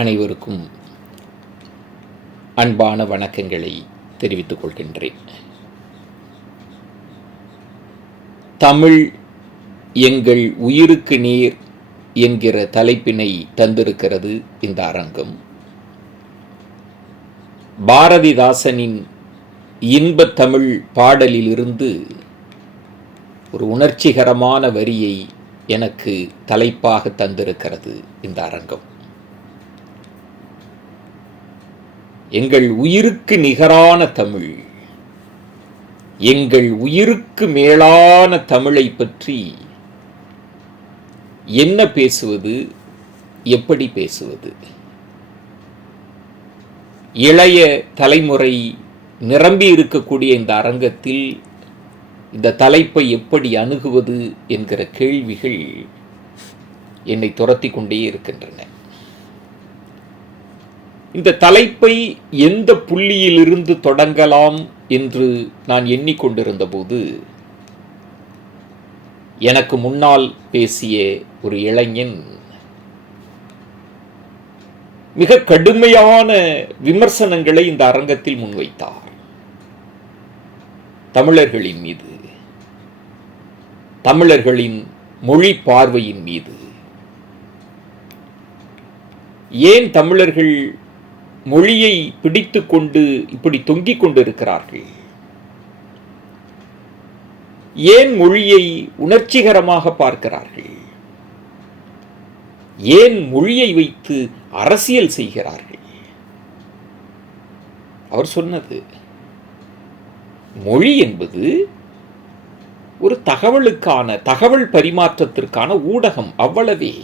அனைவருக்கும் அன்பான வணக்கங்களை தெரிவித்துக் கொள்கின்றேன். தமிழ் எங்கள் உயிருக்கு நீர் என்கிற தலைப்பினை தந்திருக்கிறது இந்த அரங்கம். பாரதிதாசனின் இன்பத் தமிழ் பாடலிலிருந்து ஒரு உணர்ச்சிகரமான வரியை எனக்கு தலைப்பாக தந்திருக்கிறது இந்த அரங்கம். எங்கள் உயிருக்கு நிகரான தமிழ், எங்கள் உயிருக்கு மேலான தமிழை பற்றி என்ன பேசுவது, எப்படி பேசுவது? இளைய தலைமுறை நிரம்பி இருக்கக்கூடிய இந்த அரங்கத்தில் இந்த தலைப்பை எப்படி அணுகுவது என்கிற கேள்விகள் என்னை துரத்தி கொண்டே இருக்கின்றன. இந்த தலைப்பை எந்த புள்ளியிலிருந்து தொடங்கலாம் என்று நான் எண்ணிக்கொண்டிருந்த போது எனக்கு முன்னால் பேசிய ஒரு இளைஞன் மிக கடுமையான விமர்சனங்களை இந்த அரங்கத்தில் முன்வைத்தார். தமிழர்களின் மீது, தமிழர்களின் மொழி பார்வையின் மீது. ஏன் தமிழர்கள் மொழியை பிடித்து கொண்டு இப்படி தொங்கிக் கொண்டிருக்கிறார்கள்? ஏன் மொழியை உணர்ச்சிகரமாக பார்க்கிறார்கள்? ஏன் மொழியை வைத்து அரசியல் செய்கிறார்கள்? அவர் சொன்னது, மொழி என்பது ஒரு தகவல் பரிமாற்றத்திற்கான ஊடகம், அவ்வளவே.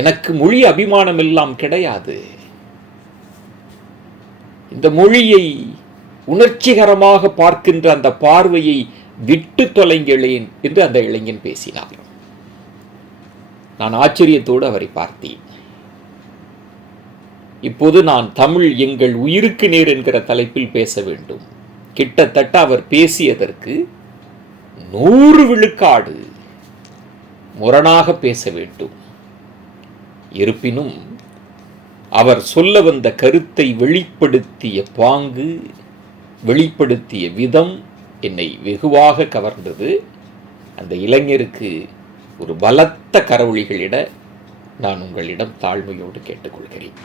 எனக்கு மொழி அபிமானம் எல்லாம் கிடையாது. இந்த மொழியை உணர்ச்சிகரமாக பார்க்கின்ற அந்த பார்வையை விட்டு தொலைங்களேன் என்று அந்த இளைஞன் பேசினார். நான் ஆச்சரியத்தோடு அவரை பார்த்தேன். இப்போது நான் தமிழ் எங்கள் உயிருக்கு நேர் என்கிற தலைப்பில் பேச வேண்டும். கிட்டத்தட்ட அவர் பேசியதற்கு 100 விழுக்காடு முரணாக பேச வேண்டும். இருப்பினும் அவர் சொல்ல வந்த கருத்தை வெளிப்படுத்திய பாங்கு, வெளிப்படுத்திய விதம் என்னை வெகுவாக கவர்ந்தது. அந்த இளைஞருக்கு ஒரு பலத்த கரவொலிகளிட நான் உங்களிடம் தாழ்மையோடு கேட்டுக்கொள்கிறேன்.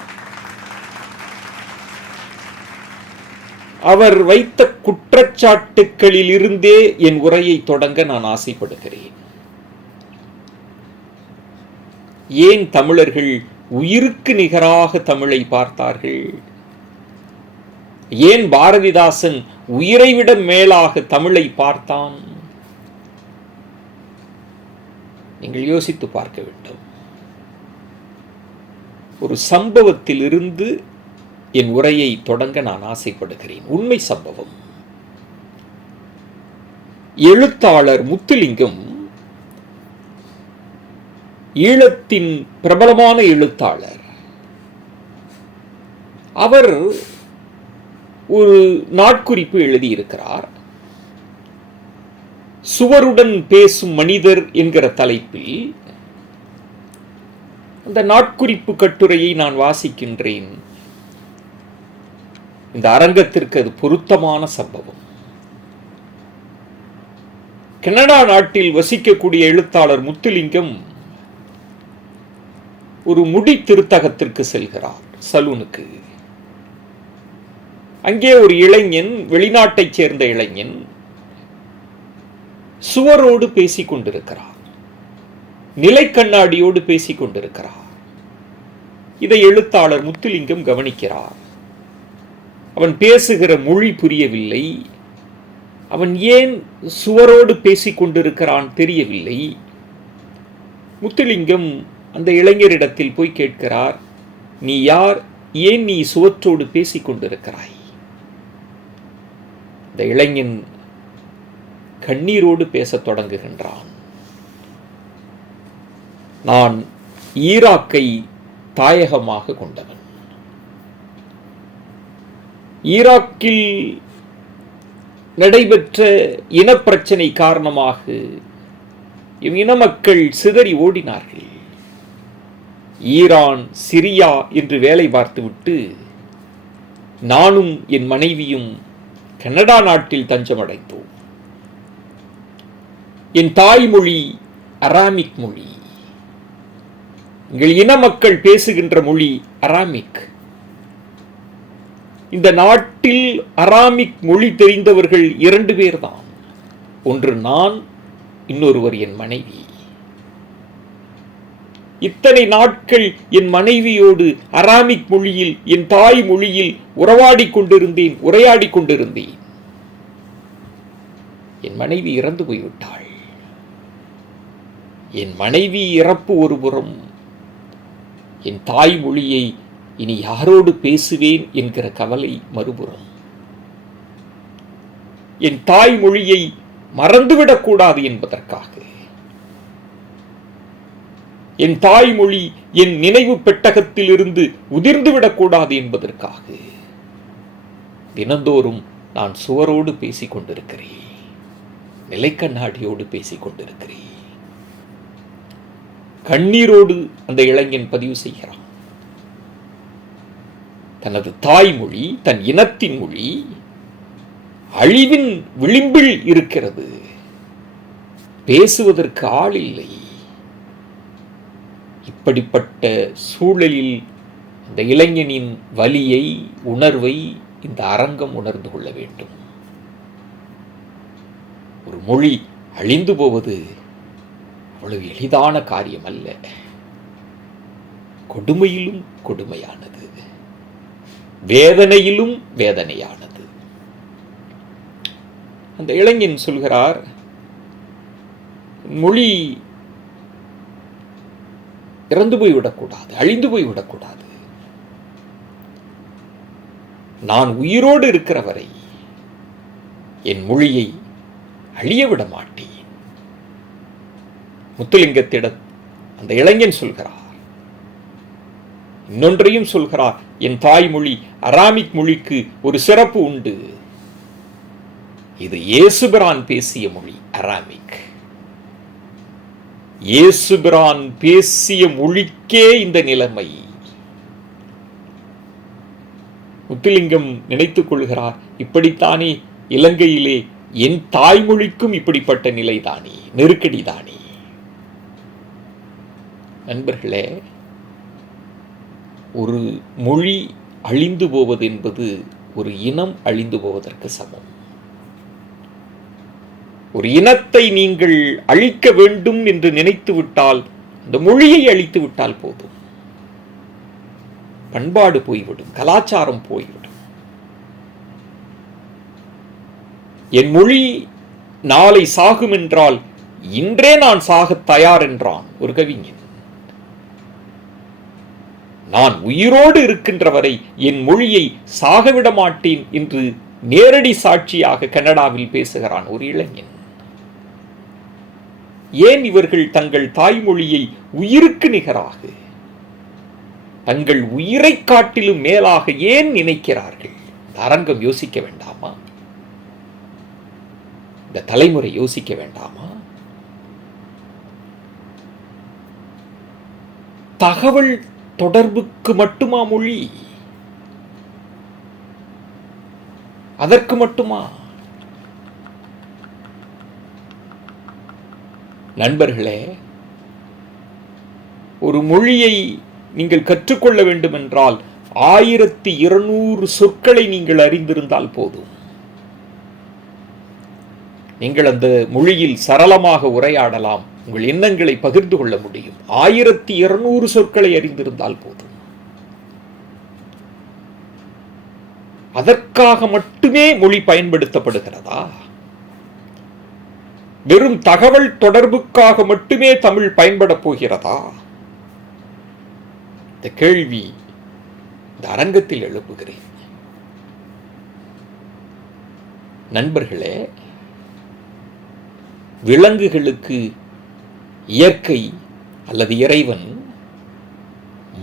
அவர் வைத்த குற்றச்சாட்டுக்களில் இருந்தே என் உரையை தொடங்க நான் ஆசைப்படுகிறேன். ஏன் தமிழர்கள் உயிருக்கு நிகராக தமிழை பார்த்தார்கள்? ஏன் பாரதிதாசன் உயிரை விட மேலாக தமிழை பார்த்தான்? நீங்கள் யோசித்து பார்க்க வேண்டும். ஒரு சம்பவத்தில் இருந்து என் உரையை தொடங்க நான் ஆசைப்படுகிறேன். உண்மை சம்பவம். எழுத்தாளர் முத்துலிங்கம் ஈழத்தின் பிரபலமான எழுத்தாளர். அவர் ஒரு நாட்குறிப்பு எழுதியிருக்கிறார். சுவருடன் பேசும் மனிதர் என்கிற தலைப்பில் அந்த நாட்குறிப்பு கட்டுரையை நான் வாசிக்கின்றேன். இந்த அரங்கத்திற்கு அது பொருத்தமான சம்பவம். கனடா நாட்டில் வசிக்கக்கூடிய எழுத்தாளர் முத்துலிங்கம் ஒரு முடி திருத்தகத்திற்கு செல்கிறார், சலூனுக்கு. அங்கே ஒரு இளைஞன், வெளிநாட்டைச் சேர்ந்த இளைஞன், சுவரோடு பேசிக் கொண்டிருக்கிறார், நிலைக்கண்ணாடியோடு பேசிக் கொண்டிருக்கிறார். இதை எழுத்தாளர் முத்துலிங்கம் கவனிக்கிறார். அவன் பேசுகிற மொழி புரியவில்லை. அவன் ஏன் சுவரோடு பேசிக் கொண்டிருக்கிறான் தெரியவில்லை. முத்துலிங்கம் அந்த இளைஞரிடத்தில் போய் கேட்கிறார், நீ யார்? ஏன் நீ சுவற்றோடு பேசிக் கொண்டிருக்கிறாய்? இந்த இளைஞன் கண்ணீரோடு பேசத் தொடங்குகின்றான். நான் ஈராக்கை தாயகமாக கொண்டவன். ஈராக்கில் நடைபெற்ற இனப்பிரச்சனை காரணமாக இன மக்கள் சிதறி ஓடினார்கள். ஈரான், சிரியா என்று வேலை பார்த்துவிட்டு நானும் என் மனைவியும் கனடா நாட்டில் தஞ்சமடைந்தோம். என் தாய்மொழி அராமிக் மொழி. எங்கள் இன மக்கள் பேசுகின்ற மொழி அராமிக். இந்த நாட்டில் அராமிக் மொழி தெரிந்தவர்கள் 2 பேர் தான். ஒன்று நான், இன்னொருவர் என் மனைவி. இத்தனை நாட்கள் என் மனைவியோடு அராமிக் மொழியில், என் தாய் மொழியில் உரையாடிக் கொண்டிருந்தேன். என் மனைவி இறந்து போய்விட்டாள். என் மனைவி இறப்பு ஒருபுறம், என் தாய் மொழியை இனி யாரோடு பேசுவேன் என்கிற கவலை மறுபுறம். என் தாய் மொழியை மறந்துவிடக்கூடாது என்பதற்காக, என் தாய்மொழி என் நினைவு பெட்டகத்தில் இருந்து உதிர்ந்துவிடக்கூடாது என்பதற்காக தினந்தோறும் நான் சுவரோடு பேசிக் கொண்டிருக்கிறேன், நிலைக்கண்ணாடியோடு பேசிக் கொண்டிருக்கிறேன். கண்ணீரோடு அந்த இளைஞன் பதிவு செய்கிறான். தனது தாய்மொழி, தன் இனத்தின் மொழி அழிவின் விளிம்பில் இருக்கிறது. பேசுவதற்கு ஆள் இல்லை. இப்படிப்பட்ட சூழலில் அந்த இளைஞனின் வலியை, உணர்வை இந்த அரங்கம் உணர்ந்து கொள்ள வேண்டும். ஒரு மொழி அழிந்து போவது அவ்வளவு எளிதான காரியம் அல்ல. கொடுமையிலும் கொடுமையானது, வேதனையிலும் வேதனையானது. அந்த இளைஞன் சொல்கிறார், மொழி இறந்து போய்விடக்கூடாது, அழிந்து போய்விடக்கூடாது. நான் உயிரோடு இருக்கிற வரை என் மொழியை அழிய விட மாட்டேன். முத்துலிங்கத்திடம் அந்த இளைஞன் சொல்கிறார். இன்னொன்றையும் சொல்கிறார். என் தாய்மொழி அராமிக் மொழிக்கு ஒரு சிறப்பு உண்டு. இது இயேசுபிரான் பேசிய மொழி அராமிக். இயேசுபிரான் பேசிய மொழிக்கே இந்த நிலைமை. முத்துலிங்கம் நினைத்துக் கொள்கிறார், இப்படித்தானே இலங்கையிலே என் தாய்மொழிக்கும் இப்படிப்பட்ட நிலைதானே, நெருக்கடிதானே. நண்பர்களே, ஒரு மொழி அழிந்து போவது என்பது ஒரு இனம் அழிந்து போவதற்கு சமம். ஒரு இனத்தை நீங்கள் அழிக்க வேண்டும் என்று நினைத்து விட்டால், அந்த மொழியை அழித்து விட்டால் போதும். பண்பாடு போய்விடும், கலாச்சாரம் போய்விடும். என் மொழி நாளை சாகும் என்றால் இன்றே நான் சாக தயார் என்றான் ஒரு கவிஞன். நான் உயிரோடு இருக்கின்ற வரை என் மொழியை சாகவிட மாட்டேன் என்று நேரடி சாட்சியாக கனடாவில் பேசுகிறான் ஒரு இளைஞன். ஏன் இவர்கள் தங்கள் தாய்மொழியை உயிருக்கு நிகராக, தங்கள் உயிரை காட்டிலும் மேலாக ஏன் நினைக்கிறார்கள்? இந்த அரங்கம் யோசிக்க வேண்டாமா? இந்த தலைமுறை யோசிக்க வேண்டாமா? தகவல் தொடர்புக்கு மட்டுமா மொழி? அதற்கு மட்டுமா? நண்பர்களே, ஒரு மொழியை நீங்கள் கற்றுக்கொள்ள வேண்டும் என்றால் 1200 சொற்களை நீங்கள் அறிந்திருந்தால் போதும். நீங்கள் அந்த மொழியில் சரளமாக உரையாடலாம், உங்கள் எண்ணங்களை பகிர்ந்து கொள்ள முடியும். 1200 சொற்களை அறிந்திருந்தால் போதும். அதற்காக மட்டுமே மொழி பயன்படுத்தப்படுகிறதா? வெறும் தகவல் தொடர்புக்காக மட்டுமே தமிழ் பயன்பட போகிறதா? இந்த கேள்வி இந்த அரங்கத்தில் எழுப்புகிறேன். நண்பர்களே, விலங்குகளுக்கு இயற்கை அல்லது இறைவன்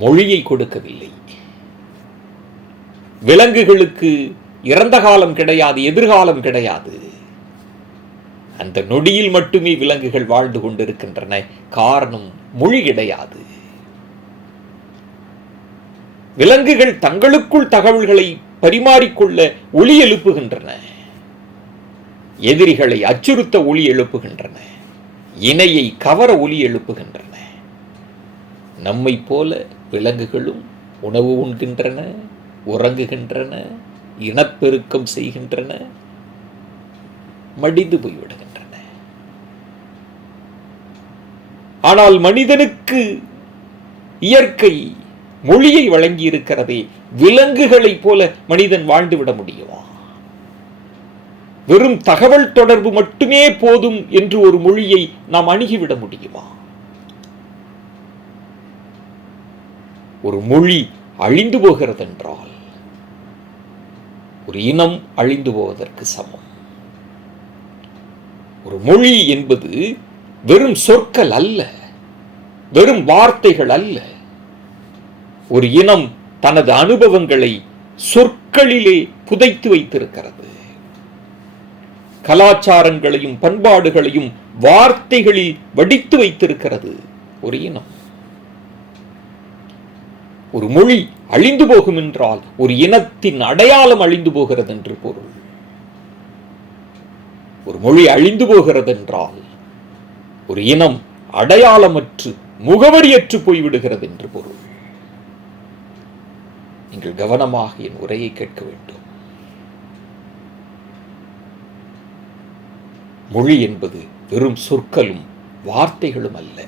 மொழியை கொடுக்கவில்லை. விலங்குகளுக்கு இறந்த காலம் கிடையாது, எதிர்காலம் கிடையாது. அந்த நொடியில் மட்டுமே விலங்குகள் வாழ்ந்து கொண்டிருக்கின்றன. காரணம், மொழி கிடையாது. விலங்குகள் தங்களுக்குள் தகவல்களை பரிமாறிக்கொள்ள ஒலி எழுப்புகின்றன. எதிரிகளை அச்சுறுத்த ஒலி எழுப்புகின்றன. இணையை கவர ஒலி எழுப்புகின்றன. நம்மை போல விலங்குகளும் உணவு உண்கின்றன, உறங்குகின்றன, இனப்பெருக்கம் செய்கின்றன, மடிந்து போய்விடுகின்றன. ஆனால் மனிதனுக்கு இயற்கை மொழியை வழங்கி இருக்கிறதே, விலங்குகளைப் போல மனிதன் வாழ்ந்துவிட முடியுமா? வெறும் தகவல் தொடர்பு மட்டுமே போதும் என்று ஒரு மொழியை நாம் அணுகிவிட முடியுமா? ஒரு மொழி அழிந்து போகிறது என்றால் ஒரு இனம் அழிந்து போவதற்கு சமம். ஒரு மொழி என்பது வெறும் சொற்கள் அல்ல, வெறும் வார்த்தைகள் அல்ல. ஒரு இனம் தனது அனுபவங்களை சொற்களிலே புதைத்து வைத்திருக்கிறது. கலாச்சாரங்களையும் பண்பாடுகளையும் வார்த்தைகளில் வடித்து வைத்திருக்கிறது ஒரு இனம். ஒரு மொழி அழிந்து போகும் என்றால் ஒரு இனத்தின் அடையாளம் அழிந்து போகிறது என்று பொருள். ஒரு மொழி அழிந்து போகிறது என்றால் ஒரு இனம் அடையாளமற்று முகவரியற்று போய்விடுகிறது என்று பொருள். நீங்கள் கவனமாக என் உரையை கேட்க வேண்டும். மொழி என்பது வெறும் சொற்களும் வார்த்தைகளும் அல்ல.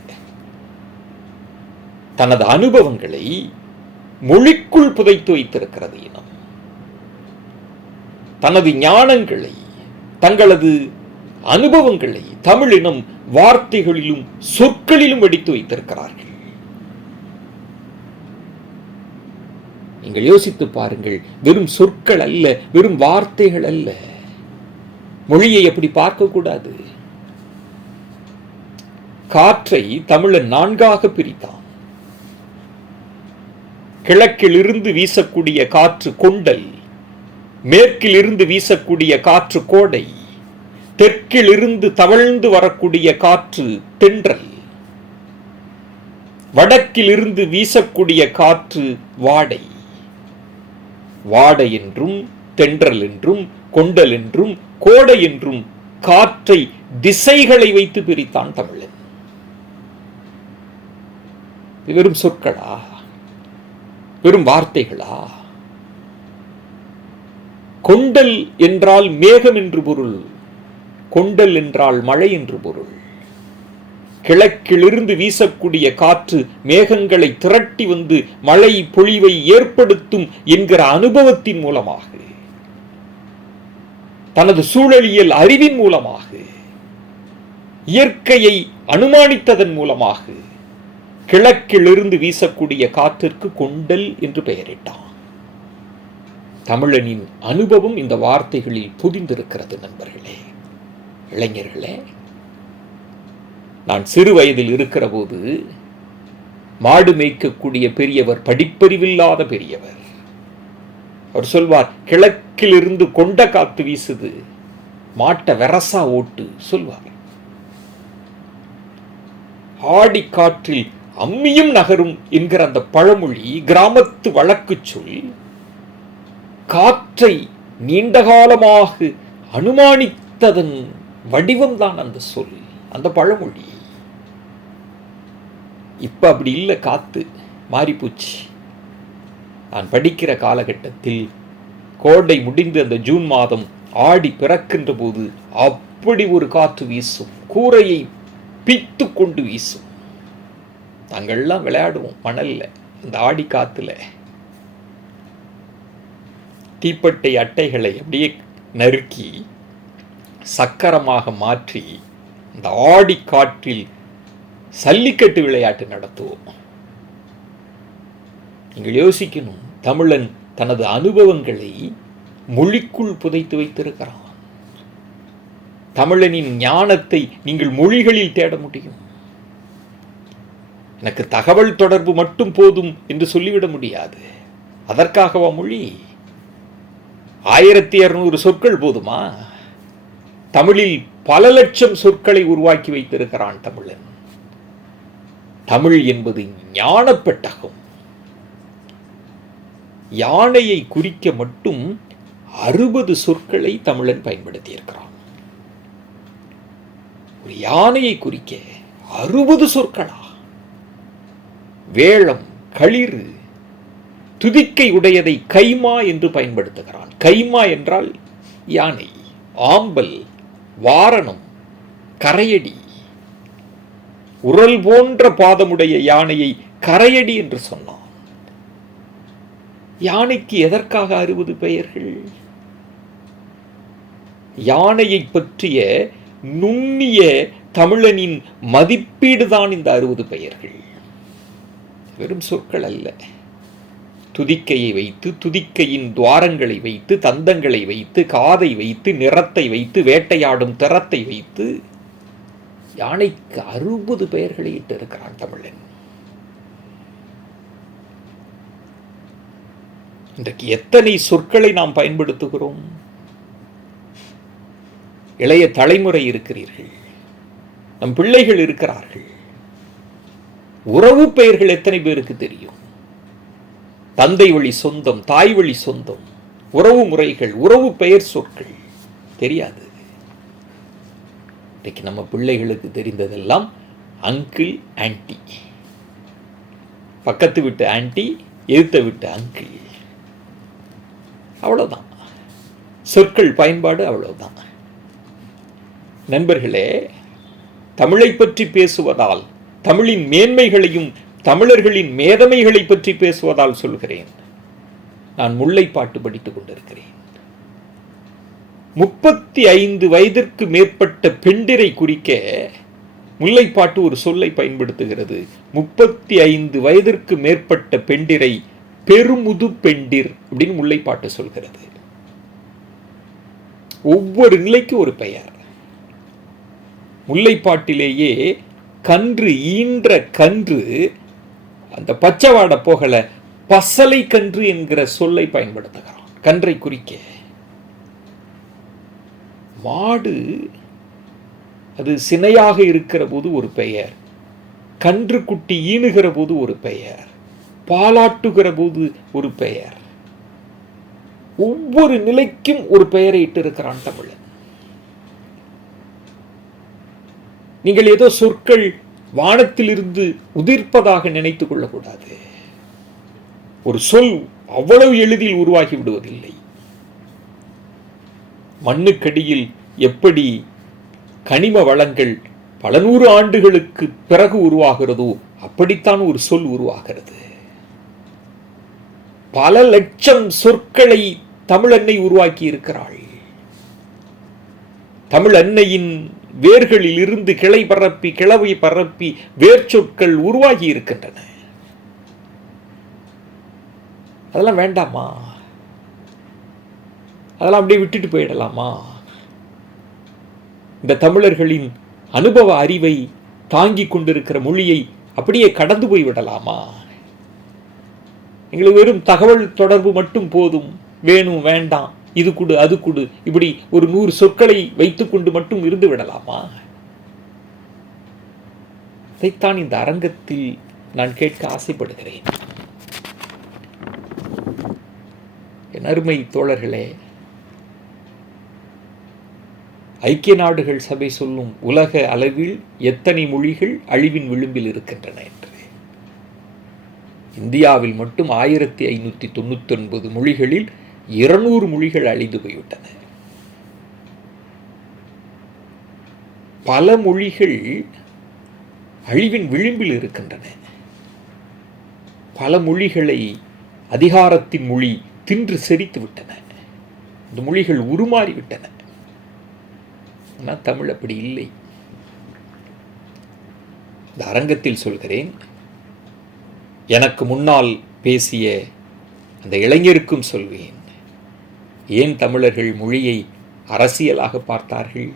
தனது அனுபவங்களை மொழிக்குள் புதைத்து வைத்திருக்கிறது இனம். தனது ஞானங்களை, தங்களது அனுபவங்களை தமிழினம் வார்த்தைகளிலும் சொற்களிலும் வடித்து வைத்திருக்கிறார்கள். நீங்கள் யோசித்து பாருங்கள். வெறும் சொற்கள் அல்ல, வெறும் வார்த்தைகள் அல்ல. மொழியை எப்படி பார்க்கக்கூடாது. காற்றை தமிழன் 4ஆக பிரித்தான். கிழக்கில் இருந்து வீசக்கூடிய காற்று கொண்டல், மேற்கில் இருந்து வீசக்கூடிய காற்று கோடை, தெற்கில் இருந்து தவழ்ந்து வரக்கூடிய காற்று தென்றல், வடக்கில் இருந்து வீசக்கூடிய காற்று வாடை. வாடை என்றும் தென்றல் என்றும் கொண்டல் என்றும் கோடை என்றும் காற்றை திசைகளை வைத்து பிரித்தான் தமிழன். வெறும் சொற்களா? வெறும் வார்த்தைகளா? கொண்டல் என்றால் மேகம் என்று பொருள், கொண்டல் என்றால் மழை என்று பொருள். கிழக்கிலிருந்து வீசக்கூடிய காற்று மேகங்களை திரட்டி வந்து மழை பொழிவை ஏற்படுத்தும் என்கிற அனுபவத்தின் மூலமாக, தனது சூழலியல் அறிவின் மூலமாக, இயற்கையை அனுமானித்ததன் மூலமாக கிழக்கிலிருந்து வீசக்கூடிய காற்றிற்கு கொண்டல் என்று பெயரிட்டான். தமிழனின் அனுபவம் இந்த வார்த்தைகளில் புதிந்திருக்கிறது. நண்பர்களே, இளைஞர்களே, நான் சிறு வயதில் இருக்கிற போது மாடு மேய்க்கக்கூடிய பெரியவர், படிப்பறிவில்லாத பெரியவர், அவர் சொல்வார், கிழக்கிலிருந்து கொண்ட காத்து வீசுது, மாட்டை வெரசா ஓட்டு சொல்வார். ஆடி காற்றில் அம்மியும் நகரும் என்கிற அந்த பழமொழி, கிராமத்து வழக்கு சொல், காற்றை நீண்டகாலமாக அனுமானித்ததன் வடிவம்தான் அந்த சொல், அந்த பழமொழி. இப்ப அப்படி இல்லை, காத்து மாறிப்போச்சு. நான் படிக்கிற காலகட்டத்தில் கோடை முடிந்து அந்த ஜூன் மாதம் ஆடி பிறக்கின்ற போது அப்படி ஒரு காற்று வீசும், கூரையை பித்து கொண்டு வீசும். நாங்கள்லாம் விளையாடுவோம் மணல்ல, இந்த ஆடி காத்துல. தீப்பட்டை அட்டைகளை அப்படியே நறுக்கி சக்கரமாக மாற்றி இந்த ஆடி காற்றில் சல்லிக்கட்டு விளையாட்டு நடத்துவோம். நீங்கள் யோசிக்கணும், தமிழன் தனது அனுபவங்களை மொழிக்குள் புதைத்து வைத்திருக்கிறான். தமிழனின் ஞானத்தை நீங்கள் மொழிகளில் தேட முடியும். எனக்கு தகவல் தொடர்பு மட்டும் போதும் என்று சொல்லிவிட முடியாது. அதற்காகவா மொழி? 1200 சொற்கள் போதுமா? தமிழில் பல லட்சம் சொற்களை உருவாக்கி வைத்திருக்கிறான் தமிழன். தமிழ் என்பது ஞான பெட்டகம். யானையை குறிக்க மட்டும் 60 சொற்களை தமிழன் பயன்படுத்தி இருக்கிறான். ஒரு யானையை குறிக்க 60 சொற்களா? வேளம், களிறு, துதிக்கை உடையதை கைமா என்று பயன்படுத்துகிறான். கைமா என்றால் யானை. ஆம்பல், வாரணம், கரையடி. உரல் போன்ற பாதமுடைய யானையை கரையடி என்று சொன்னான். யானைக்கு எதற்காக 60 பெயர்கள்? யானையை பற்றிய நுண்ணிய தமிழனின் மதிப்பீடுதான் இந்த 60 பெயர்கள். வெறும் சொற்கள் அல்ல. துதிக்கையை வைத்து, துதிக்கையின் துவாரங்களை வைத்து, தந்தங்களை வைத்து, காதை வைத்து, நிறத்தை வைத்து, வேட்டையாடும் திறத்தை வைத்து யானைக்கு 60 பெயர்களை இட்டிருக்கிறான் தமிழன். இன்றைக்கு எத்தனை சொற்களை நாம் பயன்படுத்துகிறோம்? இளைய தலைமுறை இருக்கிறீர்கள், நம் பிள்ளைகள் இருக்கிறார்கள். உறவு பெயர்கள் எத்தனை பேருக்கு தெரியும்? தந்தை வழி சொந்தம், தாய் வழி சொந்தம், உறவு முறைகள், உறவு பெயர் சொற்கள் தெரியாது. இன்றைக்கு நம்ம பிள்ளைகளுக்கு தெரிந்ததெல்லாம் அங்கிள், ஆன்டி. பக்கத்து விட்டு ஆன்டி, எதிர்த்த விட்டு அங்கிள். அவ்வளவுதான் சொற்கள் பயன்பாடு, அவ்வளவுதான். நண்பர்களே, தமிழை பற்றி பேசுவதால், தமிழின் மேன்மைகளையும் தமிழர்களின் மேதமைகளை பற்றி பேசுவதால் சொல்கிறேன். நான் முல்லைப்பாட்டு படித்துக் கொண்டிருக்கிறேன். 35 வயதிற்கு மேற்பட்ட பெண்டிரை குறிக்க முல்லைப்பாட்டு ஒரு சொல்லை பயன்படுத்துகிறது. 35 வயதிற்கு மேற்பட்ட பெண்டிரை பெருமுது பெண்டிர் அப்படின்னு முல்லைப்பாட்டு சொல்கிறது. ஒவ்வொரு நிலைக்கு ஒரு பெயர். முல்லைப்பாட்டிலேயே கன்று, ஈன்ற கன்று, அந்த பச்சைவாட போகல பசலை கன்று என்கிற சொல்லை பயன்படுத்துகிறான் கன்றை குறிக்க. மாடு அது சினையாக இருக்கிற போது ஒரு பெயர், கன்று குட்டி ஈனுகிற போது ஒரு பெயர், பாலாட்டுகிற போது ஒரு பெயர். ஒவ்வொரு நிலைக்கும் ஒரு பெயரை இட்டிருக்கிறான் தமிழன். நீங்கள் ஏதோ சொற்கள் வானத்திலிருந்து உதிர்ப்பதாக நினைத்துக் கொள்ளக்கூடாது. ஒரு சொல் அவ்வளவு எளிதில் உருவாகி விடுவதில்லை. மண்ணுக்கடியில் எப்படி கனிம வளங்கள் பல 100 ஆண்டுகளுக்கு பிறகு உருவாகிறதோ அப்படித்தான் ஒரு சொல் உருவாகிறது. பல லட்சம் சொற்களை தமிழ் அன்னை உருவாக்கி இருக்கிறாள். தமிழ் அன்னையின் வேர்களில் இருந்து கிளை பரப்பி, கிளவை பரப்பி வேர் சொற்கள் உருவாகி இருக்கின்றன. அதெல்லாம் வேண்டாமா? அதெல்லாம் அப்படியே விட்டுட்டு போயிடலாமா? இந்த தமிழர்களின் அனுபவ அறிவை தாங்கிக் கொண்டிருக்கிற மொழியை அப்படியே கடந்து போய் விடலாமா? எங்களுக்கு வெறும் தகவல் தொடர்பு மட்டும் போதும், வேணும் வேண்டாம், இது கொடு அது கொடு, இப்படி ஒரு 100 சொற்களை வைத்துக் கொண்டு மட்டும் இருந்து விடலாமா? இதைத்தான் இந்த அரங்கத்தில் நான் கேட்க ஆசைப்படுகிறேன். என் அருமை தோழர்களே, ஐக்கிய நாடுகள் சபை சொல்லும் உலக அளவில் எத்தனை மொழிகள் அழிவின் விளிம்பில் இருக்கின்றன என்று. இந்தியாவில் மட்டும் 1599 மொழிகளில் 200 மொழிகள் அழிந்து போய்விட்டன. பல மொழிகள் அழிவின் விளிம்பில் இருக்கின்றன. பல மொழிகளை அதிகாரத்தின் மொழி தின்று செரித்து விட்டன. இந்த மொழிகள் உருமாறிவிட்டன. ஆனால் தமிழ் அப்படி இல்லை. இந்த அரங்கத்தில் சொல்கிறேன், எனக்கு முன்னால் பேசிய அந்த இளைஞருக்கும் சொல்வேன், ஏன் தமிழர்கள் மொழியை அரசியலாக பார்த்தார்கள்?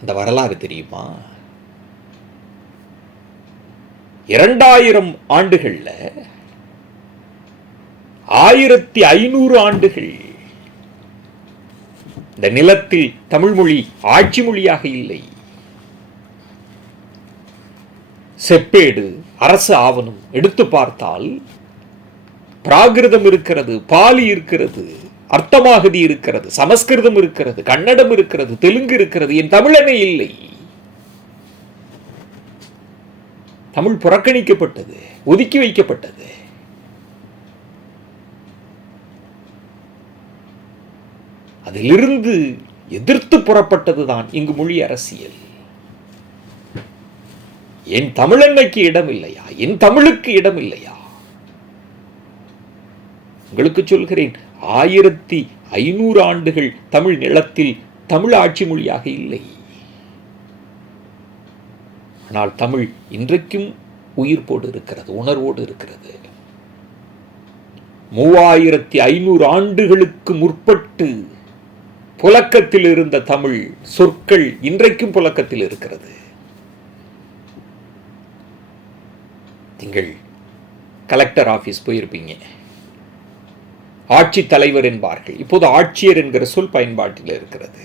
அந்த வரலாறு தெரியுமா? 2000 ஆண்டுகள்ல 1500 ஆண்டுகள் இந்த நிலத்தில் தமிழ் மொழி ஆட்சி மொழியாக இல்லை. செப்பேடு, அரசு ஆவணம் எடுத்து பார்த்தால் பிராகிருதம் இருக்கிறது, பாலி இருக்கிறது, அர்த்தமாகதி இருக்கிறது, சமஸ்கிருதம் இருக்கிறது, கன்னடம் இருக்கிறது, தெலுங்கு இருக்கிறது. என் தமிழனே இல்லை. தமிழ் புறக்கணிக்கப்பட்டது, ஒதுக்கி வைக்கப்பட்டது. அதிலிருந்து எதிர்த்து புறப்பட்டதுதான் இங்கு மொழி அரசியல். என் தமிழன்னைக்கு இடம் இல்லையா? என் தமிழுக்கு இடம் இல்லையா? உங்களுக்கு சொல்கிறேன், 1500 ஆண்டுகள் தமிழ் நிலத்தில் தமிழ் ஆட்சி மொழியாக இல்லை. ஆனால் தமிழ் இன்றைக்கும் உயிர்ப்போடு இருக்கிறது, உணர்வோடு இருக்கிறது. 3500 ஆண்டுகளுக்கு முற்பட்டு புழக்கத்தில் இருந்த தமிழ் சொற்கள் இன்றைக்கும் புழக்கத்தில் இருக்கிறது. நீங்கள் கலெக்டர் ஆபீஸ் போயிருப்பீங்க, ஆட்சி தலைவர் என்பார்கள். இப்போது ஆட்சியர் என்கிற சொல் பயன்பாட்டில் இருக்கிறது.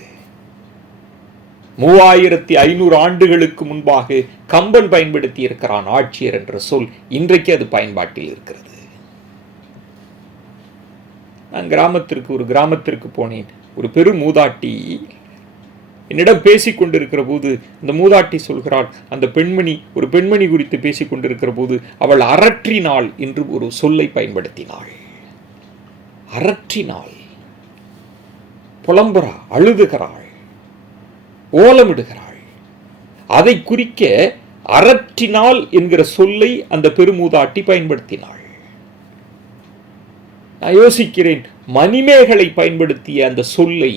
3500 ஆண்டுகளுக்கு முன்பாக கம்பன் பயன்படுத்தி இருக்கிறான் ஆட்சியர் என்ற சொல். இன்றைக்கு அது பயன்பாட்டில் இருக்கிறது. நான் ஒரு கிராமத்திற்கு போனேன். ஒரு பெரு மூதாட்டி என்னிடம் பேசிக் கொண்டிருக்கிற போது அந்த மூதாட்டி சொல்கிறாள், அந்த பெண்மணி ஒரு பெண்மணி குறித்து பேசிக் கொண்டிருக்கிற போது அவள் அரற்றினாள் என்று ஒரு சொல்லை பயன்படுத்தினாள். அரற்றினாள், புலம்புறா, அழுதுகிறாள், ஓலமிடுகிறாள். அதை குறிக்க அரற்றினாள் என்கிற சொல்லை அந்த பெருமூதாட்டி பயன்படுத்தினாள். நான் யோசிக்கிறேன், மணிமேகலை பயன்படுத்திய அந்த சொல்லை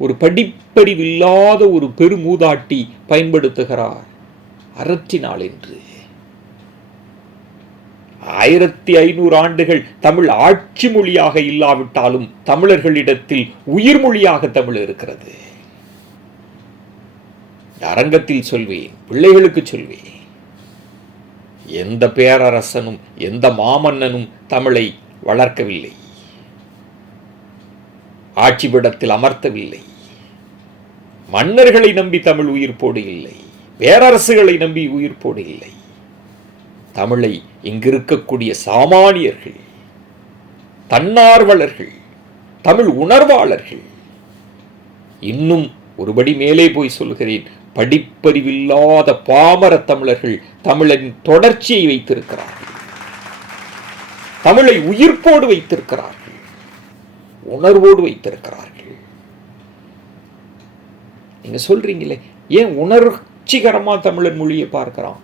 ஒரு படிப்பறிவில்லாத ஒரு பெருமூதாட்டி பயன்படுத்துகிறார், அரற்றினாள் என்று. 1500 ஆண்டுகள் தமிழ் ஆட்சி மொழியாக இல்லாவிட்டாலும் தமிழர்களிடத்தில் உயிர் மொழியாக தமிழ் இருக்கிறது. அரங்கத்தில் சொல்வேன், பிள்ளைகளுக்கு சொல்வேன், எந்த பேரரசனும் எந்த மாமன்னனும் தமிழை வளர்க்கவில்லை, ஆட்சிபிடத்தில் அமர்த்தவில்லை. மன்னர்களை நம்பி தமிழ் உயிர்ப்போடு இல்லை, பேரரசுகளை நம்பி உயிர்ப்போடு இல்லை. தமிழை இங்கிருக்கக்கூடிய சாமானியர்கள், தன்னார்வலர்கள், தமிழ் உணர்வாளர்கள், இன்னும் ஒருபடி மேலே போய் சொல்கிறேன், படிப்பறிவில்லாத பாமர தமிழர்கள் தமிழின் தொடர்ச்சியை வைத்திருக்கிறார்கள், தமிழை உயிர்ப்போடு வைத்திருக்கிறார்கள், உணர்வோடு வைத்திருக்கிறார்கள். நீங்க சொல்றீங்களே, ஏன் உணர்ச்சிகரமா தமிழன் மொழியை பார்க்கிறான்?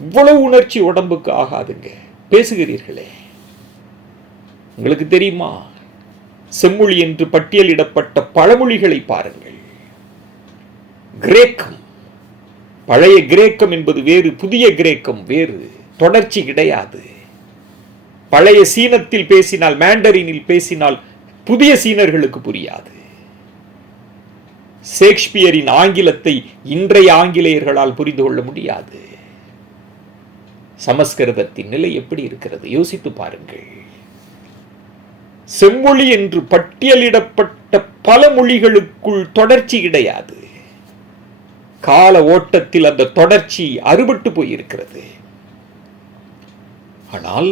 இவ்வளவு உணர்ச்சி உடம்புக்கு ஆகாதுங்க. பேசுகிறீர்களே, உங்களுக்கு தெரியுமா, செம்மொழி என்று பட்டியலிடப்பட்ட பழமொழிகளை பாருங்கள். கிரேக்கம், பழைய கிரேக்கம் என்பது வேறு, புதிய கிரேக்கம் வேறு, தொடர்ச்சி கிடையாது. பழைய சீனத்தில் பேசினால், மேண்டரினில் பேசினால் புதிய சீனர்களுக்கு புரியாது. ஷேக்ஸ்பியரின் ஆங்கிலத்தை இன்றைய ஆங்கிலேயர்களால் புரிந்து கொள்ள முடியாது. சமஸ்கிருதத்தின் நிலை எப்படி இருக்கிறது யோசித்து பாருங்கள். செம்மொழி என்று பட்டியலிடப்பட்ட பல மொழிகளுக்குள் தொடர்ச்சி கிடையாது. கால ஓட்டத்தில் அந்த தொடர்ச்சி அறுபட்டு போயிருக்கிறது. ஆனால்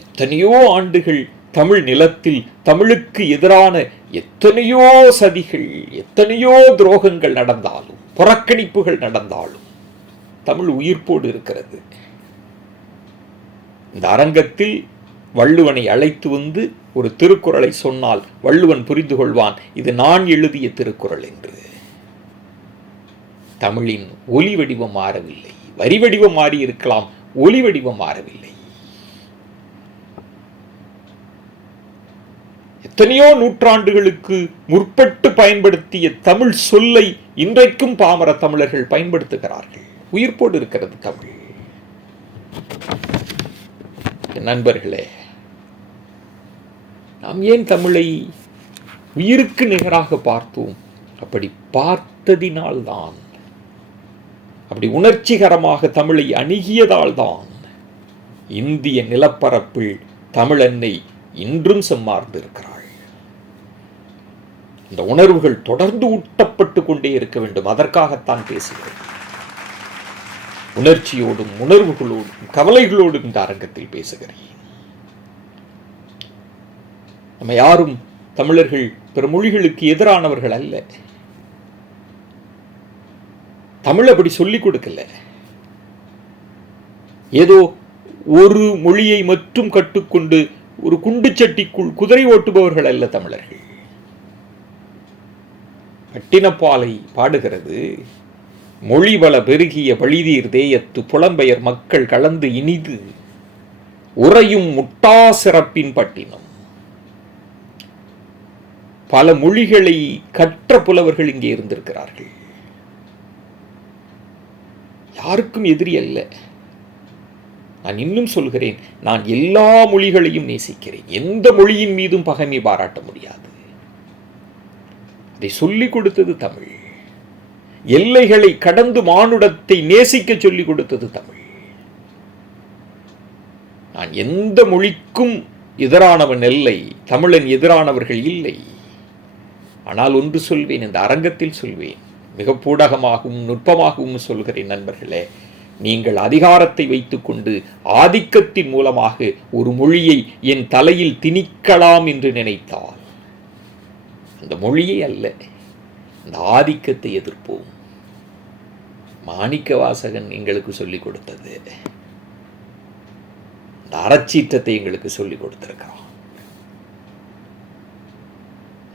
எத்தனையோ ஆண்டுகள் தமிழ் நிலத்தில் தமிழுக்கு எதிரான எத்தனையோ சதிகள், எத்தனையோ துரோகங்கள் நடந்தாலும், புறக்கணிப்புகள் நடந்தாலும் தமிழ் உயிர்ப்போடு இருக்கிறது. இந்த அரங்கத்தில் வள்ளுவனை அழைத்து வந்து ஒரு திருக்குறளை சொன்னால் வள்ளுவன் புரிந்து கொள்வான், இது நான் எழுதிய திருக்குறள் என்று. தமிழின் ஒலி வடிவம் மாறவில்லை, வரி வடிவம் மாறி இருக்கலாம், ஒலி வடிவம் மாறவில்லை. எத்தனையோ நூற்றாண்டுகளுக்கு முற்பட்டு பயன்படுத்திய தமிழ் சொல்லை இன்றைக்கும் பாமர தமிழர்கள் பயன்படுத்துகிறார்கள். உயிர்ப்போடு இருக்கிறது தமிழ். நண்பர்களே, நாம் ஏன் தமிழை உயிருக்கு நிகராக பார்த்தோம்? அப்படி பார்த்ததினால்தான், அப்படி உணர்ச்சிகரமாக தமிழை அணுகியதால்தான் இந்திய நிலப்பரப்பில் தமிழன்னை இன்றும் செம்மார்ந்து இருக்கிறாள். இந்த உணர்வுகள் தொடர்ந்து ஊட்டப்பட்டு கொண்டே இருக்க வேண்டும். அதற்காகத்தான் பேசுகிறேன். உணர்ச்சியோடும் உணர்வுகளோடும் கவலைகளோடும் இந்த அரங்கத்தில் பேசுகிறேன். நம்ம யாரும் தமிழர்கள் பிற மொழிகளுக்கு எதிரானவர்கள் அல்ல. தமிழ் அப்படி சொல்லிக் கொடுக்கல. ஏதோ ஒரு மொழியை மட்டும் கட்டுக்கொண்டு ஒரு குண்டு சட்டிக்குள் குதிரை ஓட்டுபவர்கள் அல்ல தமிழர்கள். பட்டினப்பாலை பாடுகிறது, மொழி வள பெருகிய வழிதீர் தேயத்து புலம்பெயர் மக்கள் கலந்து இனிது உறையும் முட்டா சிறப்பின் பட்டினம். பல மொழிகளை கற்ற புலவர்கள் இங்கே இருந்திருக்கிறார்கள். யாருக்கும் எதிரி அல்ல. நான் இன்னும் சொல்கிறேன், நான் எல்லா மொழிகளையும் நேசிக்கிறேன். எந்த மொழியின் மீதும் பகைமை பாராட்ட முடியாது. அதை சொல்லிக் கொடுத்தது தமிழ். எல்லைகளை கடந்து மானுடத்தை நேசிக்க சொல்லிக் கொடுத்தது தமிழ். நான் எந்த மொழிக்கும் எதிரானவன் இல்லை, தமிழன் எதிரானவர்கள் இல்லை. ஆனால் ஒன்று சொல்வேன், இந்த அரங்கத்தில் சொல்வேன், மிக பூடகமாகவும் நுட்பமாகவும் சொல்கிறேன். நண்பர்களே, நீங்கள் அதிகாரத்தை வைத்துக்கொண்டு ஆதிக்கத்தின் மூலமாக ஒரு மொழியை என் தலையில் திணிக்கலாம் என்று நினைத்தால் அந்த மொழியை அல்ல, அந்த ஆதிக்கத்தை எதிர்ப்போம். மாணிக்க வாசகன் எங்களுக்கு சொல்லிக் கொடுத்தது, இந்த அறச்சீற்றத்தை எங்களுக்கு சொல்லிக் கொடுத்திருக்கிறான்.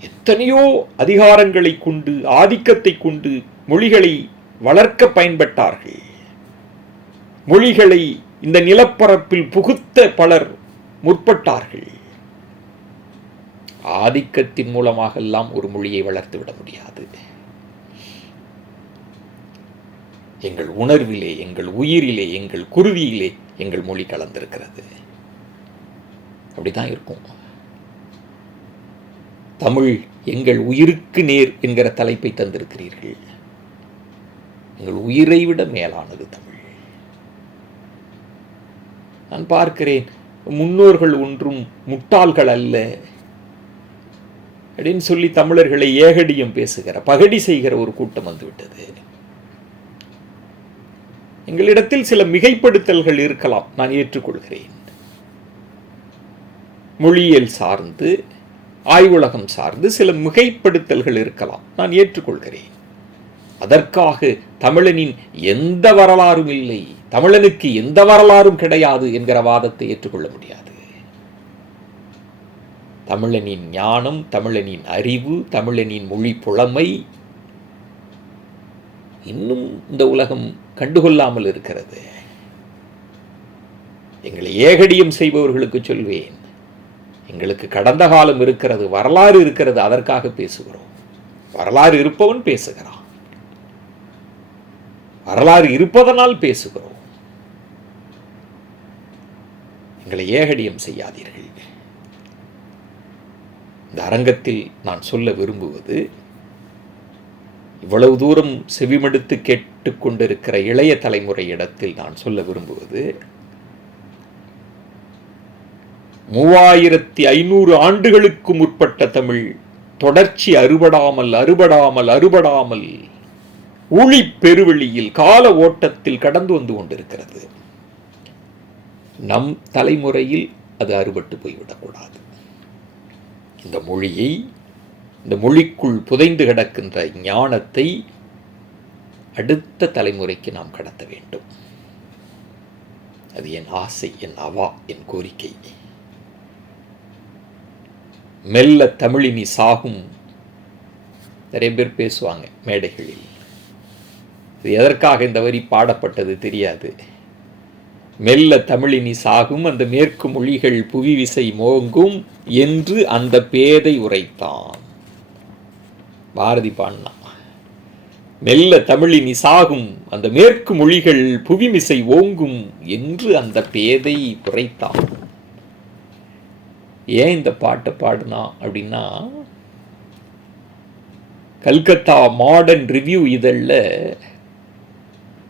எத்தனையோ அதிகாரங்களை கொண்டு ஆதிக்கத்தை கொண்டு மொழிகளை வளர்க்க பயன்பட்டார்கள். மொழிகளை இந்த நிலப்பரப்பில் புகுத்த பலர் முற்பட்டார்கள். ஆதிக்கத்தின் மூலமாக எல்லாம் ஒரு மொழியை வளர்த்து விட முடியாது. எங்கள் உணர்விலே, எங்கள் உயிரிலே, எங்கள் குருதியிலே எங்கள் மொழி கலந்திருக்கிறது. அப்படிதான் இருக்கும். தமிழ் எங்கள் உயிருக்கு நேர் என்கிற தலைப்பை தந்திருக்கிறீர்கள். எங்கள் உயிரை விட மேலானது தமிழ். நான் பார்க்கிறேன், முன்னோர்கள் ஒன்றும் முட்டாள்கள் அல்ல அப்படின்னு சொல்லி தமிழர்களை ஏகடியம் பேசுகிற, பகடி செய்கிற ஒரு கூட்டம் வந்துவிட்டது. எங்களிடத்தில் சில மிகைப்படுத்தல்கள் இருக்கலாம், நான் ஏற்றுக்கொள்கிறேன். மொழியியல் சார்ந்து, ஆய்வுலகம் சார்ந்து சில மிகைப்படுத்தல்கள் இருக்கலாம், நான் ஏற்றுக்கொள்கிறேன். அதற்காக தமிழனின் எந்த வரலாறும் இல்லை, தமிழனுக்கு எந்த வரலாறும் கிடையாது என்கிற வாதத்தை ஏற்றுக்கொள்ள முடியாது. தமிழனின் ஞானம், தமிழனின் அறிவு, தமிழனின் மொழி புலமை இன்னும் இந்த உலகம் கண்டுகொள்ளாமல் இருக்கிறது. எங்களை ஏகடியம் செய்பவர்களுக்கு சொல்வேன், எங்களுக்கு கடந்த காலம் இருக்கிறது, வரலாறு இருக்கிறது, அதற்காக பேசுகிறோம். வரலாறு இருப்பவன் பேசுகிறான், வரலாறு இருப்பதனால் பேசுகிறோம். எங்களை ஏகடியம் செய்யாதீர்கள். இந்த அரங்கத்தில் நான் சொல்ல விரும்புவது, இவ்வளவு தூரம் செவிமடுத்து கேட்டுக்கொண்டிருக்கிற இளைய தலைமுறையிடத்தில் நான் சொல்ல விரும்புவது, 3500 ஆண்டுகளுக்கு முற்பட்ட தமிழ் தொடர்ச்சி அறுபடாமல் அறுபடாமல் அறுபடாமல் ஒளி பெருவெளியில் கால ஓட்டத்தில் கடந்து வந்து கொண்டிருக்கிறது. நம் தலைமுறையில் அது அறுபட்டு போய்விடக்கூடாது. இந்த மொழியை, இந்த மொழிக்குள் புதைந்து கிடக்கின்ற ஞானத்தை அடுத்த தலைமுறைக்கு நாம் கடத்த வேண்டும். அது என் ஆசை, என் அவா, என் கோரிக்கை. மெல்ல தமிழினி சாகும், நிறைய பேர் பேசுவாங்க மேடைகளில். இது எதற்காக இந்த வரி பாடப்பட்டது தெரியாது. மெல்ல தமிழினி சாகும், அந்த மேற்கு மொழிகள் புவி விசை மோங்கும் என்று அந்த பேதை உரைத்தான். பாரதி பாடினா, மெல்ல தமிழினி சாகும், அந்த மேற்கு மொழிகள் புவிமிசை ஓங்கும் என்று அந்த பேதை உரைத்தான். ஏன் இந்த பாட்டை பாடுனா அப்படின்னா, கல்கத்தா மாடர்ன் ரிவ்யூ இதழில்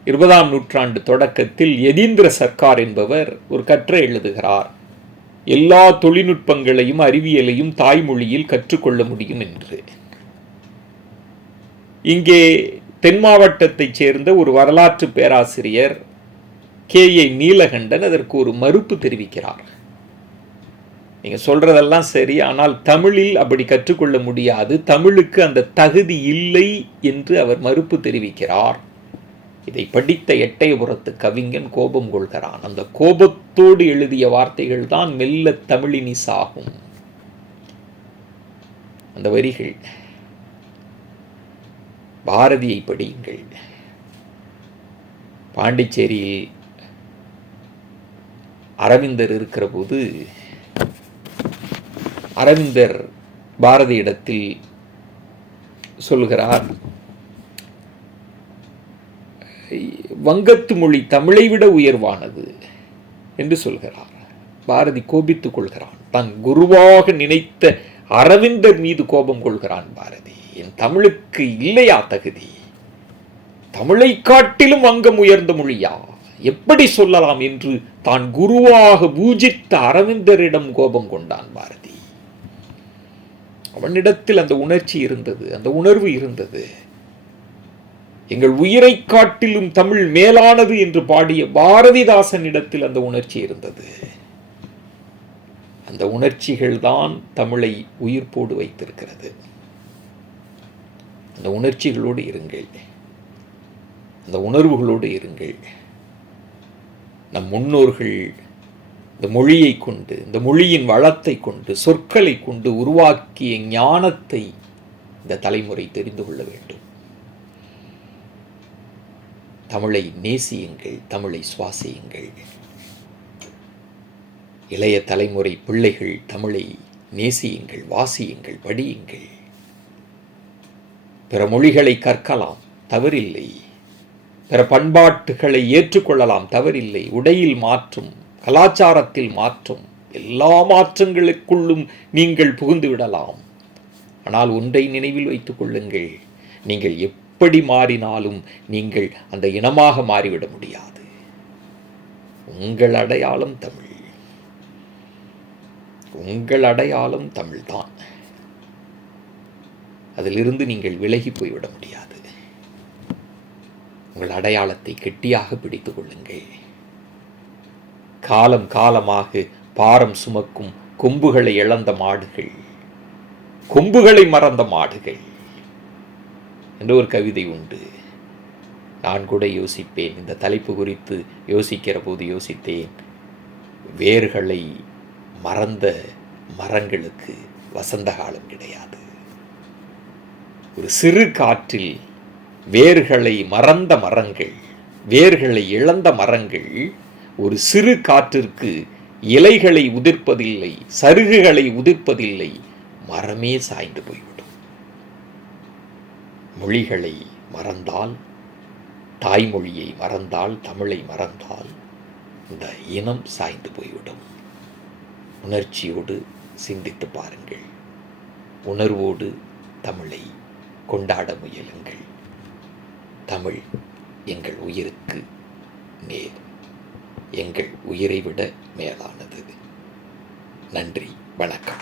20ஆம் நூற்றாண்டு தொடக்கத்தில் யதீந்திர சர்க்கார் என்பவர் ஒரு கட்டுரை எழுதுகிறார். எல்லா தொழில்நுட்பங்களையும் அறிவியலையும் தாய்மொழியில் கற்றுக்கொள்ள முடியும் என்று. இங்கே தென் மாவட்டத்தைச் சேர்ந்த ஒரு வரலாற்று பேராசிரியர் K.A. நீலகண்டன் அதற்கு ஒரு மறுப்பு தெரிவிக்கிறார். நீங்க சொல்றதெல்லாம் சரி, ஆனால் தமிழில் அப்படி கற்றுக்கொள்ள முடியாது, தமிழுக்கு அந்த தகுதி இல்லை என்று அவர் மறுப்பு தெரிவிக்கிறார். இதை படித்த எட்டயபுரத்து கவிஞன் கோபம் கொள்கிறான். அந்த கோபத்தோடு எழுதிய வார்த்தைகள் தான் மெல்ல தமிழினி சாகும். அந்த வரிகள், பாரதியை படியுங்கள். பாண்டிச்சேரியில் அரவிந்தர் இருக்கிற போது அரவிந்தர் பாரதியிடத்தில் சொல்கிறார், வங்கத்து மொழி தமிழை விட உயர்வானது என்று சொல்கிறார். பாரதி கோபித்துக் கொள்கிறான். தன் குருவாக நினைத்த அரவிந்தர் மீது கோபம் கொள்கிறான் பாரதி. என் தமிழுக்கு இல்லையா தகுதி? தமிழை காட்டிலும் வங்கம் உயர்ந்த மொழியா? எப்படி சொல்லலாம் என்று தான் குருவாக பூஜித்த அரவிந்தரிடம் கோபம் கொண்டான் பாரதி. அவனிடத்தில் அந்த உணர்ச்சி இருந்தது, அந்த உணர்வு இருந்தது. எங்கள் உயிரை காட்டிலும் தமிழ் மேலானது என்று பாடிய பாரதிதாசனிடத்தில் அந்த உணர்ச்சி இருந்தது. அந்த உணர்ச்சிகள் தான் தமிழை உயிர்ப்போடு வைத்திருக்கிறது. அந்த உணர்ச்சிகளோடு இருங்கள், அந்த உணர்வுகளோடு இருங்கள். நம் முன்னோர்கள் இந்த மொழியை கொண்டு, இந்த மொழியின் வளத்தை கொண்டு, சொற்களை கொண்டு உருவாக்கிய ஞானத்தை இந்த தலைமுறை தெரிந்து கொள்ள வேண்டும். தமிழை நேசியுங்கள், தமிழை சுவாசியுங்கள். இளைய தலைமுறை பிள்ளைகள் தமிழை நேசியுங்கள், வாசியுங்கள், படியுங்கள். பிற மொழிகளை கற்கலாம், தவறில்லை. பிற பண்பாட்டுகளை ஏற்றுக்கொள்ளலாம், தவறில்லை. உடையில் மாற்றும், கலாச்சாரத்தில் மாற்றும், எல்லா மாற்றங்களுக்குள்ளும் நீங்கள் புகுந்து விடலாம். ஆனால் ஒன்றை நினைவில் வைத்துக் கொள்ளுங்கள், நீங்கள் எப்படி மாறினாலும் நீங்கள் அந்த இனமாக மாறிவிட முடியாது. உங்கள் அடையாளம் தமிழ், உங்கள் அடையாளம் தமிழ்தான். அதிலிருந்து நீங்கள் விலகி போய்விட முடியாது. உங்கள் அடையாளத்தை கெட்டியாக பிடித்துக் கொள்ளுங்கள். காலம் காலமாக பாரம் சுமக்கும் கொம்புகளை இழந்த மாடுகள், கொம்புகளை மறந்த மாடுகள் என்று ஒரு கவிதை உண்டு. நான் கூட யோசிப்பேன், இந்த தலைப்பு குறித்து யோசிக்கிற போது யோசித்தேன், வேர்களை மறந்த மரங்களுக்கு வசந்த காலம் கிடையாது. ஒரு சிறு காற்றில் வேர்களை மறந்த மரங்கள், வேர்களை இழந்த மரங்கள் ஒரு சிறு காற்றிற்கு இலைகளை உதிர்ப்பதில்லை, சருகுகளை உதிர்ப்பதில்லை, மரமே சாய்ந்து போய்விடும். மொழிகளை மறந்தால், தாய்மொழியை மறந்தால், தமிழை மறந்தால் இந்த இனம் சாய்ந்து போய்விடும். உணர்ச்சியோடு சிந்தித்து பாருங்கள். உணர்வோடு தமிழை கொண்டாட முயலுங்கள். தமிழ் எங்கள் உயிருக்கு நேர், எங்கள் உயிரை விட மேலானது. நன்றி, வணக்கம்.